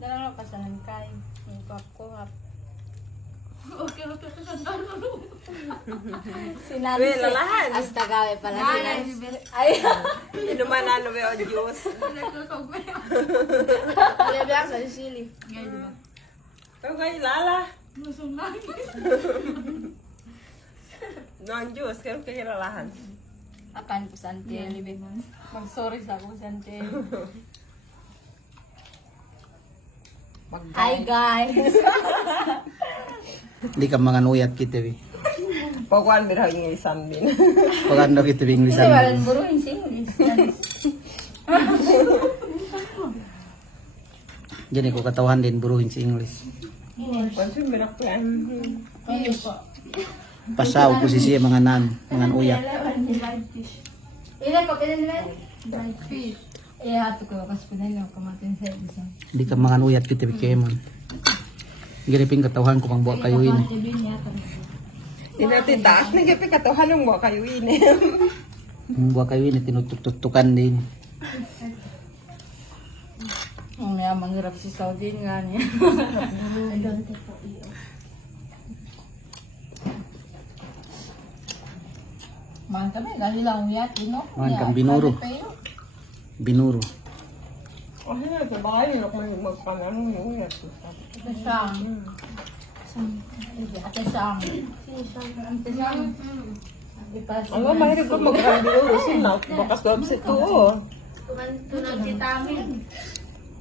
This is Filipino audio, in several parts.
Dala ka sa langkay. Yung kuhap-kuhap. Okay, kasandaan mo doon. Sinali Well, lalahan. Hasta gawe pala Nanay, sila. Ay, Inuman na ano ba o Diyos? nagtutog mo yun. biyak sa sili. Ganyan diba? Pero kayo lala. Masunay. No ang Diyos, kaya kayo lalahan. Apan ko sa Antiel. Mag-sorry sa ako sa Antiel. Hi guys! Di ka mga nuyat kita bi. Pagkuhan biraw yung isang din. Pag ano kita bi Hindi English walang buruhin si English. Diyan ko katawan din buruhin si English. Pansin birak po yan. Hindi po. Pasaw ko si siya mga mga uyat. Ilan ko pinanilay? Dried fish. Eh, hato ko kas pinanilay ko kamatin sa isa. Di ka mga nuyat kita bi kemon. Giripin katawan ko pang buwa kayo ini. Hindi natin taas na gabi katuhan mo kayo ini. Buwa kayo ini tinutuk-tukan din. Ang may manghirap si Saudi nga niya. Man kami, dahil lang uyat, no? Man kang binuro. Binuro. Oh, hindi sa bahay, hindi ako magpanano yung yan. Ate Sang. Ate Sang. Ate Sang. Ano, mahirap ko mag-rambiro. Sino? Bakas loob sa ito. Tunag kita amin.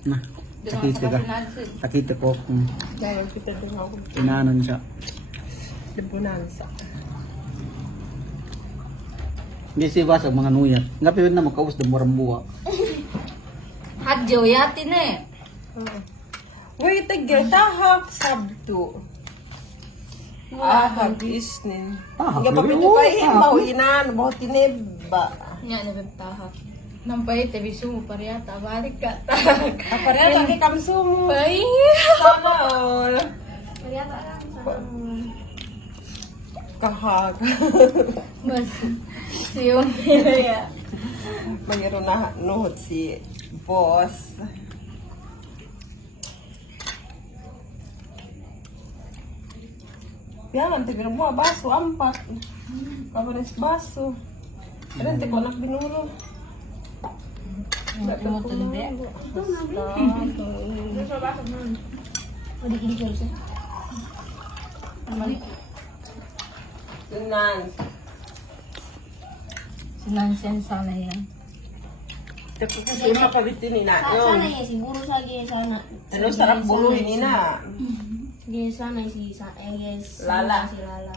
Na. Takita ka. Takita ko kung Dahil kita din ako. inanon siya. Libunansa. Hindi siya basag mga nuyat. Nga piwin na makaus na morang buwa. Hadyo yatin eh. Wait, tahap sabdo. Ahab isnin. Ahab, Nga papito oo, pa eh, ahab. mauinan, mau tineba. Nya na bentahak. Nampay tabi sumo pariyata balik ka. Aparya, pati kamsumo. Pai. Sana all. Pariyata lang sa Kahag. mas siyo ya. Mayroon na nuhot si boss. Yan, tignan mo, baso, ampat. Kabaris baso. Pero hindi ko anak binuro. Mo to din. Tunan. Sinansen sana yan. Tapos kasi mapabitin ni na. Sana ya siguro sa sana. Ano sarap buluhin ni na. Gaya sana si yes. Lala. Si Lala.